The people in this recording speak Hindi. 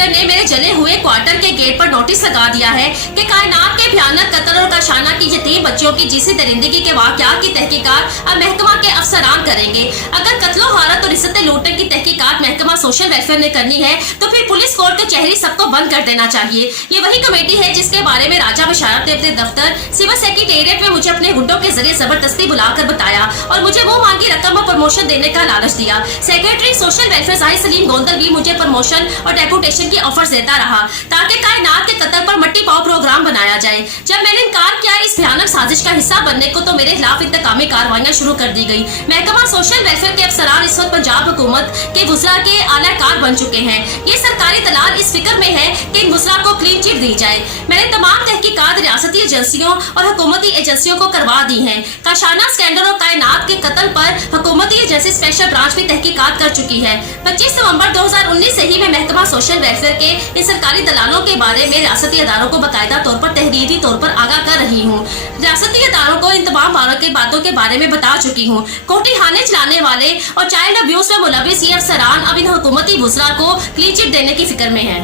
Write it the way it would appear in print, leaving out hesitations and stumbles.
वेलफेयर ने मेरे जले हुए क्वार्टर के गेट पर नोटिस लगा दिया है कि कायनात के भयानक कत्ल और काशाना की यतीम बच्चों की जीसी दरिंदगी के वाकयात की तहकीकात अब महकमा के अफसरान करेंगे। अगर कत्लो हारत और इज्जत लूटने की तहकीकात महकमा सोशल वेलफेयर ने करनी है तो फिर पुलिस कोर्ट कचहरी सबको बंद कर देना चाहिए। ये वही कमेटी है जिसके बारे में राजा बशारत ने अपने दफ्तर सिविल सेक्रेटेरिएट में मुझे अपने गुंडों के जरिए जबरदस्ती बुलाकर बताया और मुझे वो मांगी रकम और प्रमोशन देने का लालच दिया। सेक्रेटरी सोशल वेलफेयर जाहिर सलीम गोंदल भी मुझे प्रमोशन और डेपुटेशन की ऑफर्स देता रहा ताकि कायनात के कत्ल पर मट्टी पाव प्रोग्राम बनाया जाए। जब मैंने इनकार किया इस भयानक साजिश का हिस्सा बनने को तो मेरे खिलाफ इंतकामी कार्रवाइयां शुरू कर दी गई। महकमा सोशल वेलफेयर के अफसरान इस वक्त पंजाब हुकूमत के वुज़रा के आलाकार बन चुके हैं। ये सरकारी दलाल इस फिक्र में है कि इन वुज़रा को क्लीन चिट दी जाए। मैंने तमाम तहकीकात रियासती एजेंसियों और हुकूमती एजेंसियों को करवा दी हैं। काशाना स्कैंडल और कायनात के कत्ल पर हुकूमती एजेंसी स्पेशल ब्रांच भी तहकीकात कर चुकी है। 25 नवंबर 2019 से ही मैं महकमा सोशल वेलफेयर के इन सरकारी दलालों के बारे में रियासती अदारों को बाकायदा तौर पर तहरीरी तौर पर आगाह कर रही हूँ। रियासती अदारों को इन तमाम बातों के बारे में बता चुकी हूँ। कोठी खाने चलाने वाले और चाइल्ड अब्यूज में मुलविस ये अफसरान अब इन हुकूमती वुज़रा को क्लीन चिट देने की फिक्र में है।